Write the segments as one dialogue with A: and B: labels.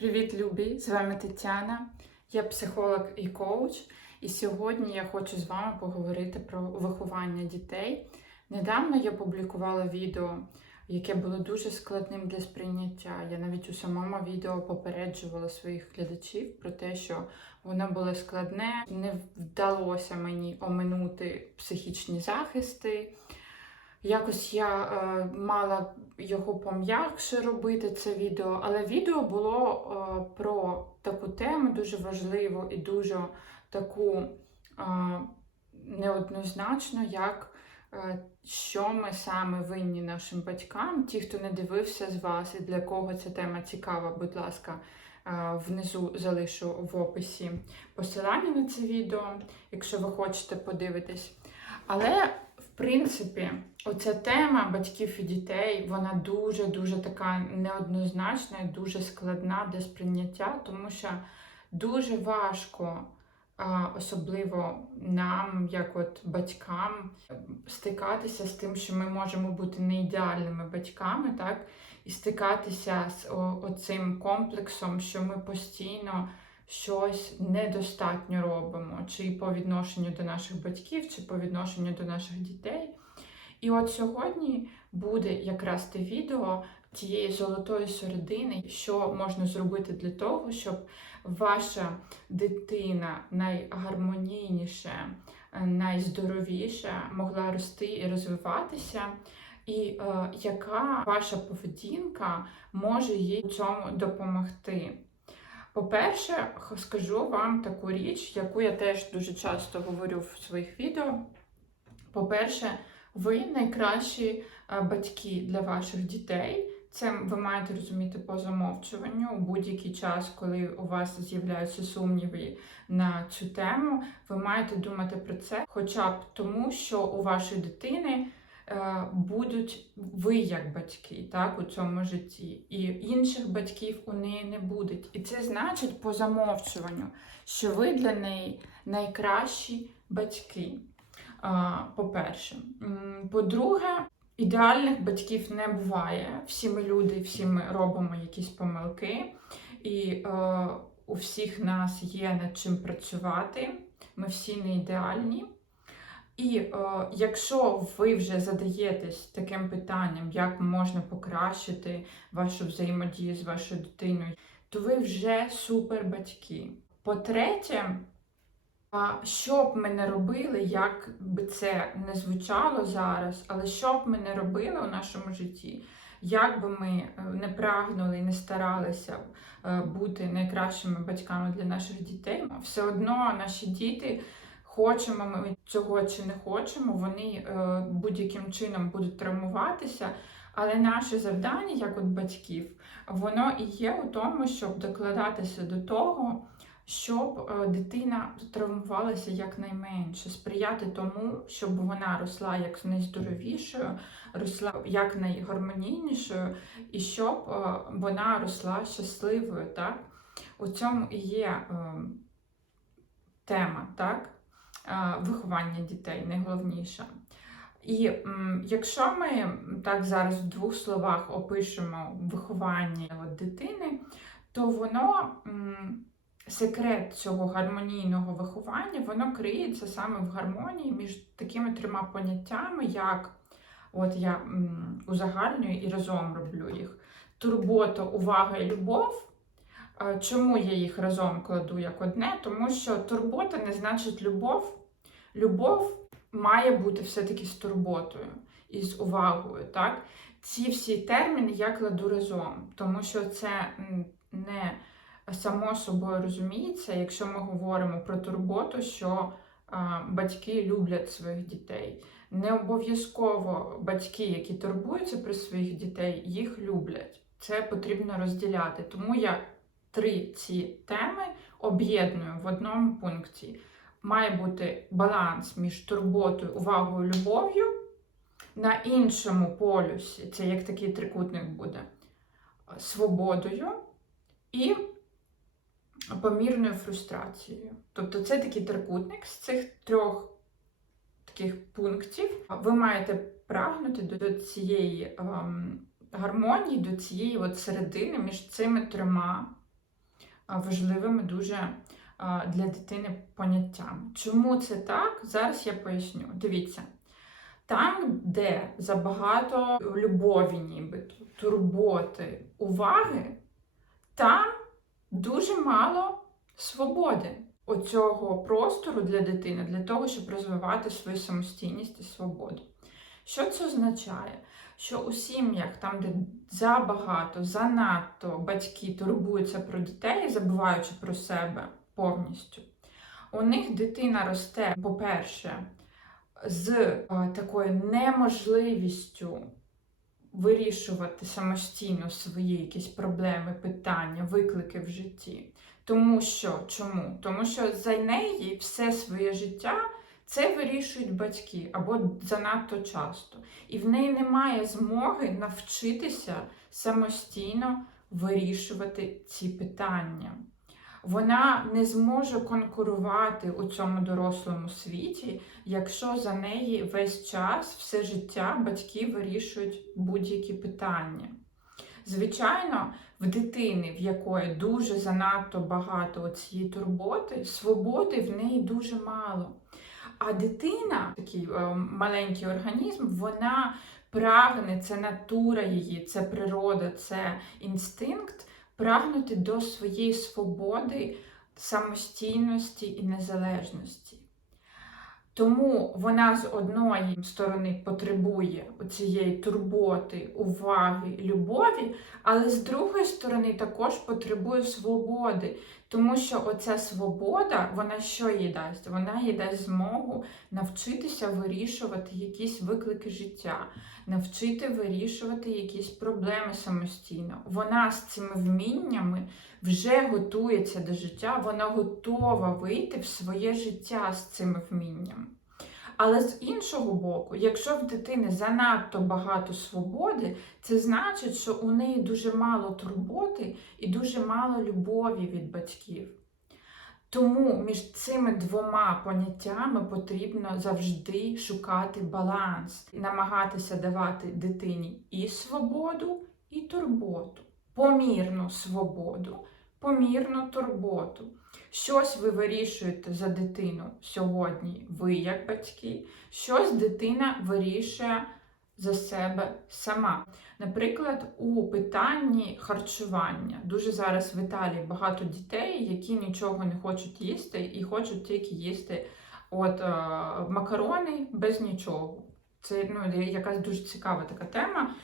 A: Привіт, любі! З вами Тетяна. Я психолог і коуч. І сьогодні я хочу з вами поговорити про виховання дітей. Недавно я публікувала відео, яке було дуже складним для сприйняття. Я навіть у самому відео попереджувала своїх глядачів про те, що воно було складне, не вдалося мені оминути психічні захисти. Якось я е, мала його пом'якше робити це відео, але відео було е, про таку тему дуже важливу і дуже таку е, неоднозначну, як е, що ми саме винні нашим батькам. Ті, хто не дивився з вас і для кого ця тема цікава, будь ласка, е, внизу залишу в описі посилання на це відео, якщо ви хочете подивитись. Але принципі, оця тема батьків і дітей, вона дуже-дуже така неоднозначна і дуже складна для сприйняття, тому що дуже важко, особливо нам, як от батькам, стикатися з тим, що ми можемо бути не ідеальними батьками, так? І стикатися з оцим комплексом, що ми постійно щось недостатньо робимо, чи по відношенню до наших батьків, чи по відношенню до наших дітей. І от сьогодні буде якраз те відео тієї золотої середини, що можна зробити для того, щоб ваша дитина найгармонійніше, е, найздоровіше могла рости і розвиватися. І е, яка ваша поведінка може їй в цьому допомогти? По-перше, скажу вам таку річ, яку я теж дуже часто говорю в своїх відео. По-перше, ви найкращі е, батьки для ваших дітей. Це ви маєте розуміти по замовчуванню у будь-який час, коли у вас з'являються сумніви на цю тему. Ви маєте думати про це, хоча б тому, що у вашої дитини будуть ви як батьки, так, у цьому житті, і інших батьків у неї не буде. І це значить по замовчуванню, що ви для неї найкращі батьки. По-перше, по-друге, ідеальних батьків не буває. Всі ми люди, всі ми робимо якісь помилки, і е, у всіх нас є над чим працювати. Ми всі не ідеальні. І е, якщо ви вже задаєтесь таким питанням, як можна покращити вашу взаємодію з вашою дитиною, то ви вже супер батьки. По-третє, що б ми не робили, як би це не звучало зараз, але що б ми не робили у нашому житті, як би ми е, не прагнули і не старалися е, бути найкращими батьками для наших дітей, все одно наші діти, хочемо ми цього чи не хочемо, вони е, будь-яким чином будуть травмуватися. Але наше завдання, як от батьків, воно і є у тому, щоб докладатися до того, щоб е, дитина травмувалася якнайменше, сприяти тому, щоб вона росла як найздоровішою, росла як найгармонійнішою, і щоб е, вона росла щасливою. Так? У цьому і є е, тема, так? Е, виховання дітей найголовніша. І якщо ми так зараз в двох словах опишемо виховання от, дитини, то воно. секрет цього гармонійного виховання, воно криється саме в гармонії між такими трьома поняттями, як от я узагальнюю і разом роблю їх: турбота, увага і любов. Чому я їх разом кладу як одне? Тому що турбота не значить любов. Любов має бути все-таки з турботою і з увагою. Так? Ці всі терміни я кладу разом, тому що це не само собою розуміється, якщо ми говоримо про турботу, що батьки люблять своїх дітей. Не обов'язково батьки, які турбуються про своїх дітей, їх люблять. Це потрібно розділяти. Тому я три ці теми об'єдную в одному пункті. Має бути баланс між турботою, увагою, любов'ю. На іншому полюсі, це як такий трикутник буде, свободою і помірною фрустрацією. Тобто це такий трикутник з цих трьох таких пунктів. Ви маєте прагнути до цієї ем, гармонії, до цієї от середини між цими трьома важливими дуже для дитини поняттями. Чому це так? Зараз я поясню. Дивіться. Там, де забагато любові, нібито, турботи, уваги, там дуже мало свободи оцього простору для дитини, для того, щоб розвивати свою самостійність і свободу. Що це означає? Що у сім'ях, там, де забагато, занадто батьки турбуються про дітей, забуваючи про себе повністю, у них дитина росте, по-перше, з е, такою неможливістю вирішувати самостійно свої якісь проблеми, питання, виклики в житті. Тому що чому? Тому що за неї все своє життя це вирішують батьки або занадто часто. І в неї немає змоги навчитися самостійно вирішувати ці питання. Вона не зможе конкурувати у цьому дорослому світі, якщо за неї весь час, все життя батьки вирішують будь-які питання. Звичайно, в дитини, в якої дуже занадто багато цієї турботи, свободи в неї дуже мало. А дитина, такий е, маленький організм, вона прагне, це натура її, це природа, це інстинкт прагнути до своєї свободи, самостійності і незалежності. Тому вона з одної сторони потребує цієї турботи, уваги, любові, але з другої сторони також потребує свободи, тому що оця свобода, вона що їй дасть? Вона їй дасть змогу навчитися вирішувати якісь виклики життя, навчити вирішувати якісь проблеми самостійно. Вона з цими вміннями вже готується до життя, вона готова вийти в своє життя з цими вміннями. Але з іншого боку, якщо в дитини занадто багато свободи, це значить, що у неї дуже мало турботи і дуже мало любові від батьків. Тому між цими двома поняттями потрібно завжди шукати баланс і намагатися давати дитині і свободу, і турботу, помірну свободу, помірну турботу. Щось ви вирішуєте за дитину сьогодні, ви як батьки, щось дитина вирішує за себе сама. Наприклад, у питанні харчування. Дуже зараз в Італії багато дітей, які нічого не хочуть їсти і хочуть тільки їсти от, е, макарони без нічого. Це ну, якась дуже цікава така тема.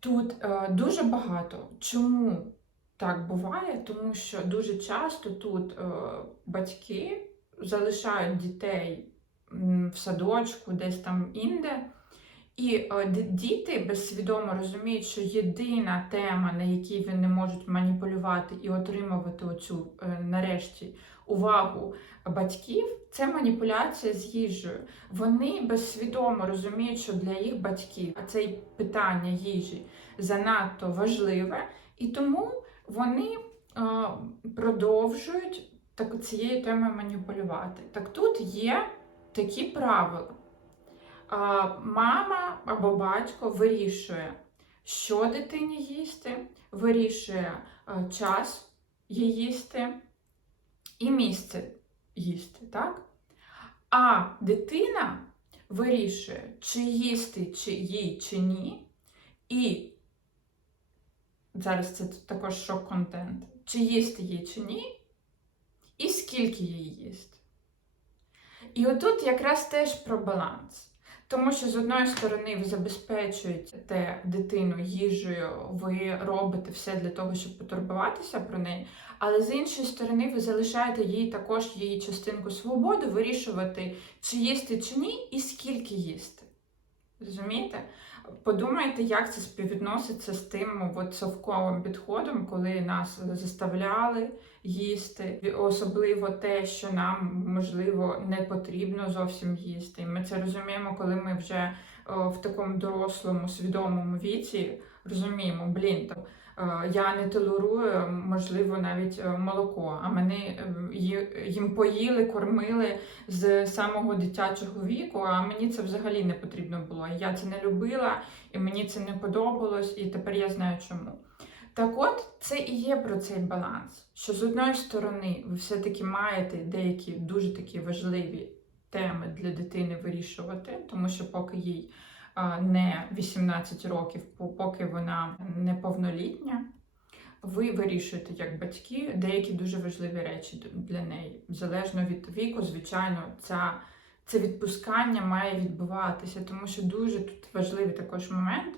A: Тут е, дуже багато. Чому так буває? Тому що дуже часто тут е, батьки залишають дітей в садочку, десь там інде. І е, діти безсвідомо розуміють, що єдина тема, на якій вони можуть маніпулювати і отримувати оцю е, нарешті увагу батьків, це маніпуляція з їжею. Вони безсвідомо розуміють, що для їх батьків це питання їжі занадто важливе, і тому вони е, продовжують так цією темою маніпулювати. Так тут є такі правила. Мама або батько вирішує, що дитині їсти, вирішує е, час їй їсти і місце їсти, так? А дитина вирішує, чи їсти чи їй чи ні. І зараз це також шок-контент, чи їсти їй чи ні, і скільки їй їсти. І отут якраз теж про баланс. Тому що з одної сторони ви забезпечуєте дитину їжею, ви робите все для того, щоб потурбуватися про неї, але з іншої сторони, ви залишаєте їй також її частинку свободи вирішувати, чи їсти чи ні, і скільки їсти. Розумієте? Подумайте, як це співвідноситься з тим от совковим підходом, коли нас заставляли їсти, особливо те, що нам можливо не потрібно зовсім їсти. І Ми це розуміємо, коли ми вже в такому дорослому, свідомому віці розуміємо, блін, там, я не толерую, можливо, навіть е, молоко, а мене е, їм поїли, кормили з самого дитячого віку, а мені це взагалі не потрібно було. Я це не любила, і мені це не подобалось, і тепер я знаю чому. Так от, це і є про цей баланс. Що з одної сторони ви все-таки маєте деякі дуже такі важливі теми для дитини вирішувати, тому що поки їй не 18 років, поки вона неповнолітня, ви вирішуєте як батьки деякі дуже важливі речі для неї. Залежно від віку, звичайно, ця, це відпускання має відбуватися, тому що дуже тут важливий також момент,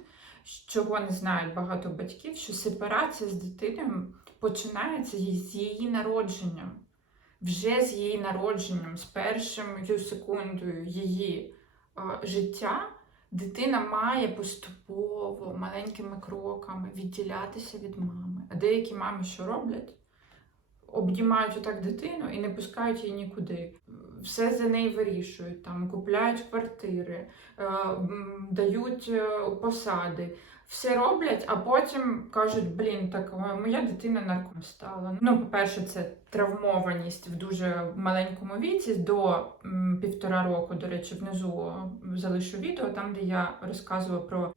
A: чого не знають багато батьків, що сепарація з дитиною починається з її народженням. Вже з її народженням, з першою секундою її життя, дитина має поступово маленькими кроками відділятися від мами. А деякі мами що роблять? Обнімають отак дитину і не пускають її нікуди. Все за неї вирішують, там купляють квартири, е, дають е, посади. Все роблять, а потім кажуть: блін, так е, моя дитина нарком стала. Ну, по-перше, це травмованість в дуже маленькому віці до м, півтора року. До речі, внизу залишу відео, там де я розказувала про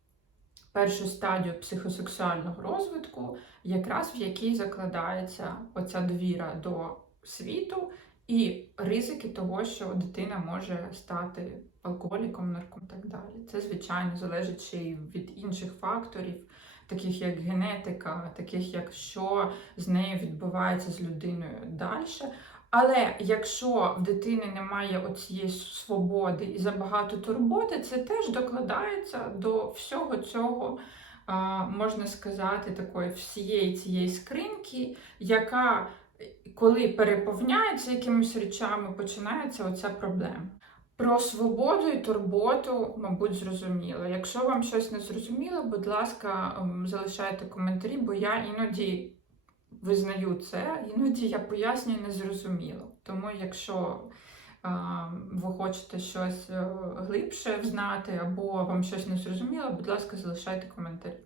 A: першу стадію психосексуального розвитку, якраз в якій закладається оця довіра до світу і ризики того, що дитина може стати алкоголіком, нарком і так далі. Це, звичайно, залежить ще й від інших факторів, таких як генетика, таких як що з нею відбувається з людиною далі. Але якщо в дитини немає оцієї свободи і забагато турботи, це теж докладається до всього цього, можна сказати, такої всієї цієї скриньки, яка, коли переповняється якимись речами, починається оця проблема. Про свободу і турботу, мабуть, зрозуміло. Якщо вам щось не зрозуміло, будь ласка, ем, залишайте коментарі, бо я іноді визнаю це, іноді я пояснюю незрозуміло. Тому, якщо е, ви хочете щось е, глибше знати або вам щось не зрозуміло, будь ласка, залишайте коментарі.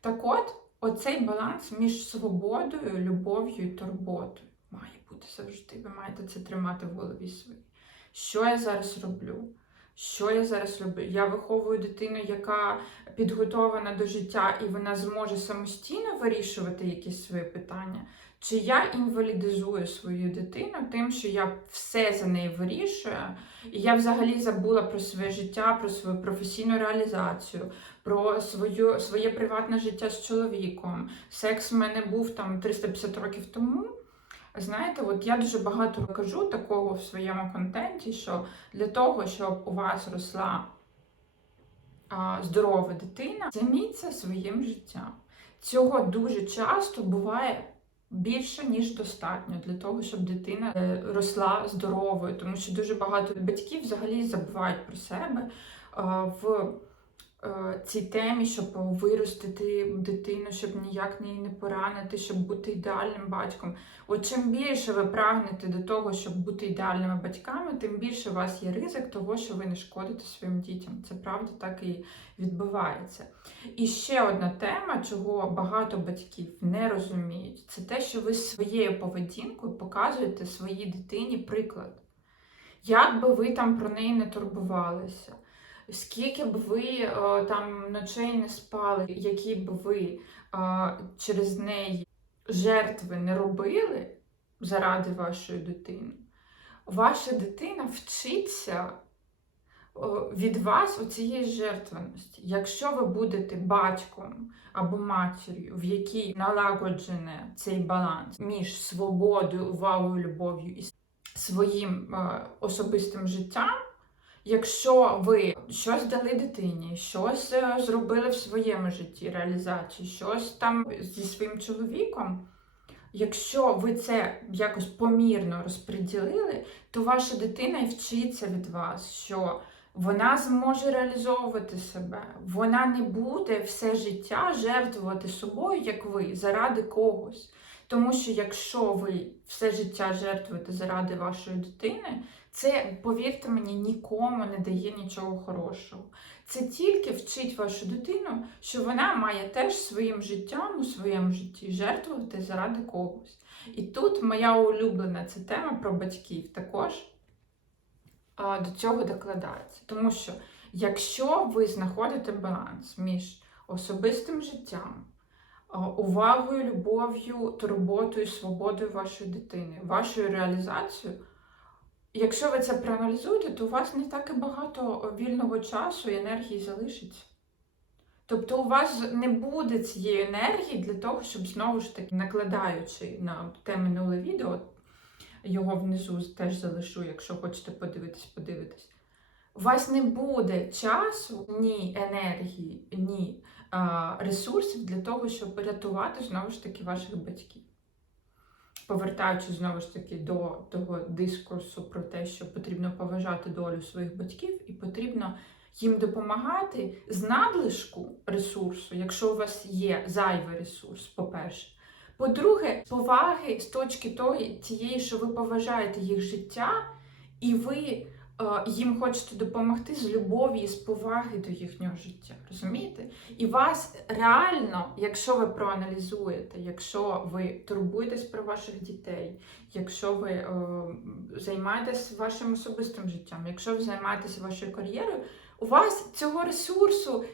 A: Так от, оцей баланс між свободою, любов'ю і турботою має бути завжди. Ви маєте це тримати в голові своїй. Що я зараз роблю? Що я зараз роблю? Я виховую дитину, яка підготовлена до життя, і вона зможе самостійно вирішувати якісь свої питання. Чи я інвалідизую свою дитину тим, що я все за неї вирішую, і я взагалі забула про своє життя, про свою професійну реалізацію, про свою, своє приватне життя з чоловіком. Секс в мене був там 350 років тому. Знаєте, от я дуже багато кажу такого в своєму контенті, що для того, щоб у вас росла а, здорова дитина, займіться своїм життям. Цього дуже часто буває більше, ніж достатньо для того, щоб дитина е, росла здоровою, тому що дуже багато батьків взагалі забувають про себе в цій темі, щоб виростити дитину, щоб ніяк її не поранити, щоб бути ідеальним батьком. От чим більше ви прагнете до того, щоб бути ідеальними батьками, тим більше у вас є ризик того, що ви не шкодите своїм дітям. Це правда так і відбувається. І ще одна тема, чого багато батьків не розуміють, це те, що ви своєю поведінкою показуєте своїй дитині приклад. Як би ви там про неї не турбувалися, скільки б ви е, там ночей не спали, які б ви е, через неї жертви не робили заради вашої дитини, ваша дитина вчиться о, від вас у цієї жертвеності. Якщо ви будете батьком або матір'ю, в якій налагоджене цей баланс між свободою, увагою, любов'ю і своїм е, особистим життям. Якщо ви щось дали дитині, щось е, зробили в своєму житті, реалізацію, щось там зі своїм чоловіком, якщо ви це якось помірно розподілили, то ваша дитина і вчиться від вас, що вона зможе реалізовувати себе, вона не буде все життя жертвувати собою, як ви, заради когось. Тому що якщо ви все життя жертвуєте заради вашої дитини, це, повірте мені, нікому не дає нічого хорошого. Це тільки вчить вашу дитину, що вона має теж своїм життям у своєму житті жертвувати заради когось. І тут моя улюблена ця тема про батьків також до цього докладається. Тому що якщо ви знаходите баланс між особистим життям, увагою, любов'ю, турботою, свободою вашої дитини, вашою реалізацією. Якщо ви це проаналізуєте, то у вас не так і багато вільного часу і енергії залишиться. Тобто у вас не буде цієї енергії для того, щоб знову ж таки, накладаючи на те минуле відео, його внизу теж залишу, якщо хочете подивитись, подивитись. У вас не буде часу, ні енергії, ні а, ресурсів для того, щоб рятувати знову ж таки ваших батьків. Повертаючись знову ж таки до того дискурсу про те, що потрібно поважати долю своїх батьків, і потрібно їм допомагати з надлишку ресурсу, якщо у вас є зайвий ресурс, по-перше. По-друге, поваги з точки того, тієї, що ви поважаєте їх життя, і ви їм хочете допомогти з любові і з поваги до їхнього життя. Розумієте? І вас реально, якщо ви проаналізуєте, якщо ви турбуєтесь про ваших дітей, якщо ви е, займаєтесь вашим особистим життям, якщо ви займаєтесь вашою кар'єрою, у вас цього ресурсу.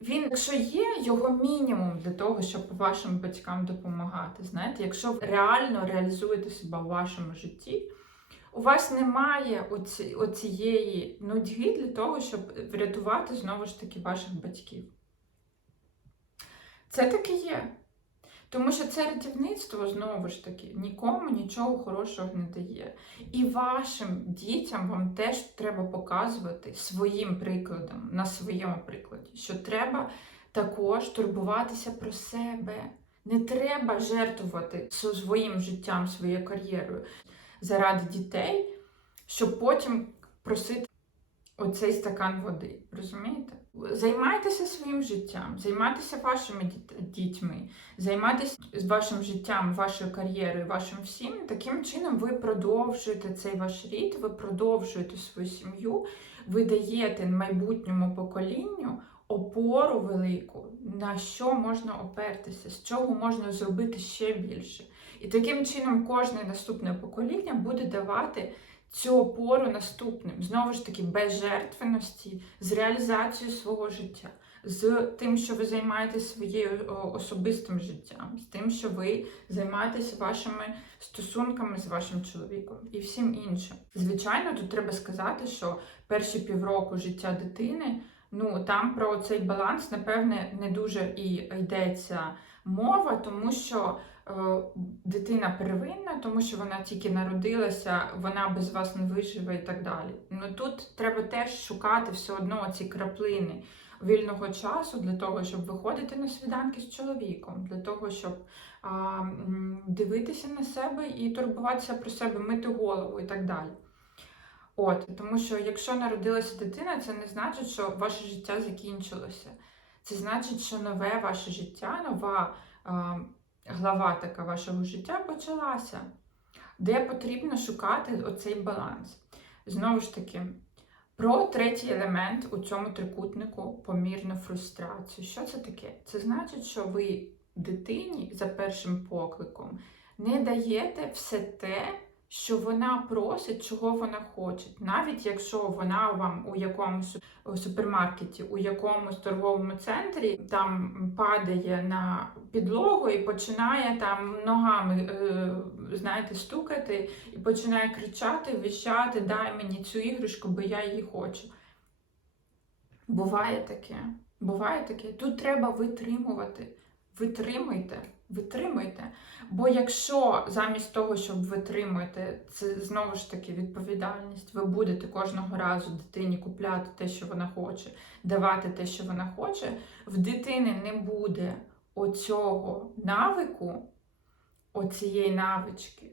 A: Він, якщо є, його мінімум для того, щоб вашим батькам допомагати. Знаєте, якщо ви реально реалізуєте себе у вашому житті, у вас немає оці, оцієї нудьги для того, щоб врятувати знову ж таки ваших батьків. Це таки є. Тому що це рятівництво, знову ж таки, нікому нічого хорошого не дає. І вашим дітям вам теж треба показувати своїм прикладом, на своєму прикладі, що треба також турбуватися про себе. Не треба жертвувати своїм життям, своєю кар'єрою заради дітей, щоб потім просити оцей стакан води. Розумієте? Займайтеся своїм життям, займайтеся вашими дітьми, займайтеся вашим життям, вашою кар'єрою, вашим всім. Таким чином ви продовжуєте цей ваш рід, ви продовжуєте свою сім'ю, ви даєте майбутньому поколінню опору велику, на що можна опертися, з чого можна зробити ще більше. І таким чином кожне наступне покоління буде давати цю опору наступним. Знову ж таки, без жертвеності, з реалізацією свого життя, з тим, що ви займаєтесь своєю особистим життям, з тим, що ви займаєтесь вашими стосунками з вашим чоловіком і всім іншим. Звичайно, тут треба сказати, що перші півроку життя дитини. Ну, там про цей баланс, напевне, не дуже і йдеться мова, тому що е, дитина первинна, тому що вона тільки народилася, вона без вас не виживе і так далі. Ну тут треба теж шукати все одно ці краплини вільного часу для того, щоб виходити на свіданки з чоловіком, для того, щоб а, дивитися на себе і турбуватися про себе, мити голову і так далі. От, Тому що якщо народилася дитина, це не значить, що ваше життя закінчилося. Це значить, що нове ваше життя, нова е, глава така вашого життя почалася, де потрібно шукати оцей баланс. Знову ж таки, про третій елемент у цьому трикутнику помірну фрустрацію. Що це таке? Це значить, що ви дитині за першим покликом не даєте все те що вона просить, чого вона хоче, навіть якщо вона вам у якомусь супермаркеті, у якомусь торговому центрі там падає на підлогу і починає там ногами, е, знаєте, стукати, і починає кричати, віщати, дай мені цю іграшку, бо я її хочу. Буває таке. Буває таке. Тут треба витримувати. Витримуйте. Витримуйте. Бо якщо замість того, щоб витримуєте, це знову ж таки відповідальність, ви будете кожного разу дитині купляти те, що вона хоче, давати те, що вона хоче, в дитини не буде оцього навику, оцієї навички,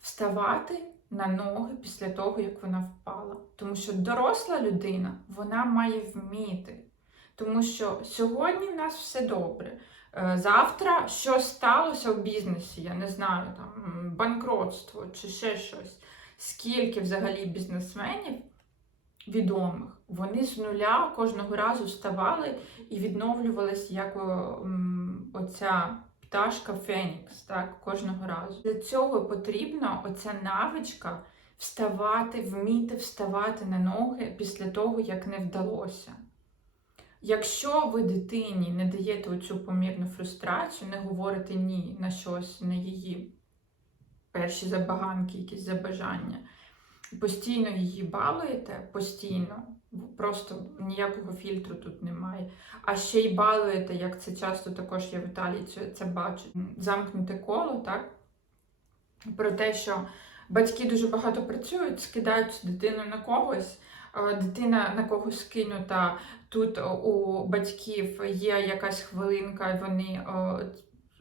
A: вставати на ноги після того, як вона впала. Тому що доросла людина, вона має вміти. Тому що сьогодні в нас все добре. Е, завтра щось сталося в бізнесі, я не знаю, там банкротство чи ще щось. Скільки взагалі бізнесменів відомих, вони з нуля кожного разу вставали і відновлювалися як оця пташка Фенікс, так, кожного разу. Для цього потрібна оця навичка вставати, вміти вставати на ноги після того, як не вдалося. Якщо ви дитині не даєте оцю помірну фрустрацію, не говорите ні на щось, на її перші забаганки, якісь забажання, постійно її балуєте, постійно, просто ніякого фільтру тут немає. А ще й балуєте, як це часто також я в Італії це, бачу, замкнуте коло, так? Про те, що батьки дуже багато працюють, скидають дитину на когось, дитина на когось кинута. Тут у батьків є якась хвилинка, і вони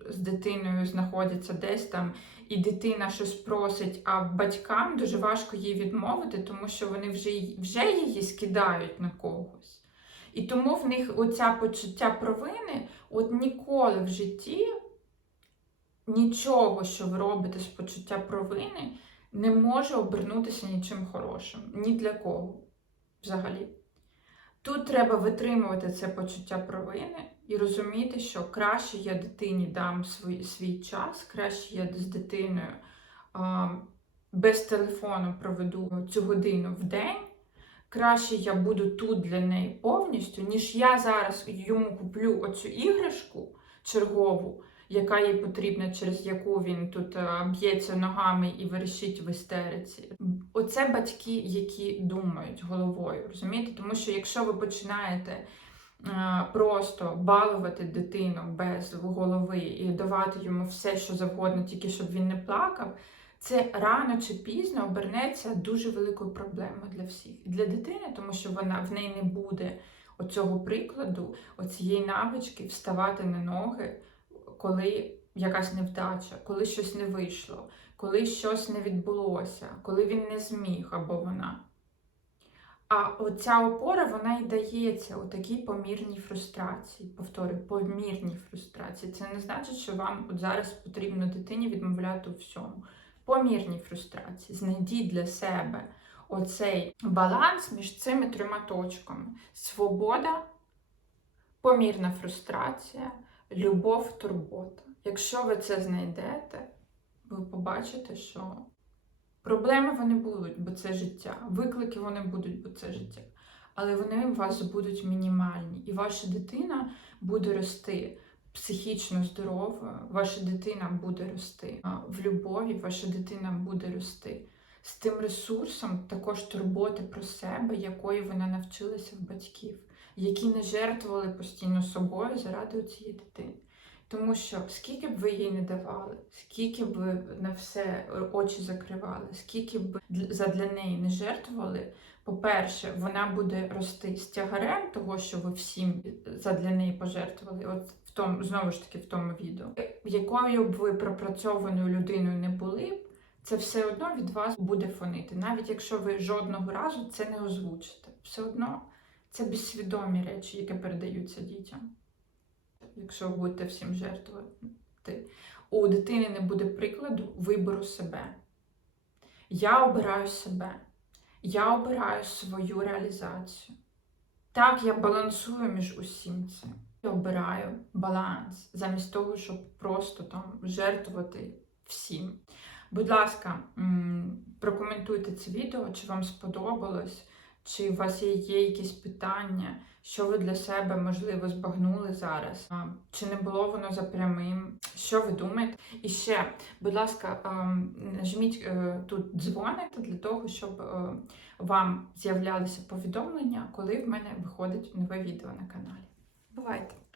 A: з дитиною знаходяться десь там, і дитина щось просить, а батькам дуже важко їй відмовити, тому що вони вже, вже її скидають на когось. І тому в них оця почуття провини от ніколи в житті нічого, що ви робите з почуття провини, не може обернутися нічим хорошим. Ні для кого взагалі. Тут треба витримувати це почуття провини і розуміти, що краще я дитині дам свій, свій час, краще я з дитиною а, без телефону проведу цю годину в день. Краще я буду тут для неї повністю, ніж я зараз йому куплю оцю іграшку чергову, яка їй потрібна, через яку він тут е, б'ється ногами і верещить в істериці. Оце батьки, які думають головою, розумієте? Тому що якщо ви починаєте е, просто балувати дитину без голови і давати йому все, що завгодно, тільки щоб він не плакав, це рано чи пізно обернеться дуже великою проблемою для всіх. І для дитини, тому що вона в неї не буде оцього прикладу, оцієї навички вставати на ноги, коли якась невдача, коли щось не вийшло, коли щось не відбулося, коли він не зміг або вона. А оця опора вона і дається у такій помірній фрустрації. Повторюю, помірній фрустрації. Це не значить, що вам от зараз потрібно дитині відмовляти у всьому. Помірній фрустрації. Знайдіть для себе оцей баланс між цими трьома точками: свобода, помірна фрустрація, любов, турбота. Якщо ви це знайдете, ви побачите, що проблеми вони будуть, бо це життя. Виклики вони будуть, бо це життя. Але вони у вас будуть мінімальні. І ваша дитина буде рости психічно здоровою, ваша дитина буде рости в любові, ваша дитина буде рости з тим ресурсом також турботи про себе, якої вона навчилася в батьків, які не жертвували постійно собою заради цієї дитини. Тому що скільки б ви їй не давали, скільки б на все очі закривали, скільки б задля неї не жертвували, по-перше, вона буде рости з тягарем того, що ви всім задля неї пожертвували. От в тому, знову ж таки, в тому відео. Якою б ви пропрацьованою людиною не були це все одно від вас буде фонити. Навіть якщо ви жодного разу це не озвучите. Все одно це безсвідомі речі, які передаються дітям. Якщо ви будете всім жертвувати, у дитини не буде прикладу вибору себе. Я обираю себе, я обираю свою реалізацію. Так, я балансую між усім цим. Я обираю баланс, замість того, щоб просто там жертвувати всім. Будь ласка, прокоментуйте це відео, чи вам сподобалось, чи у вас є, якісь питання, що ви для себе, можливо, збагнули зараз, чи не було воно за прямим, що ви думаєте. І ще, будь ласка, ем, нажміть е, тут дзвоник для того, щоб е, вам з'являлися повідомлення, коли в мене виходить нове відео на каналі. Бувайте!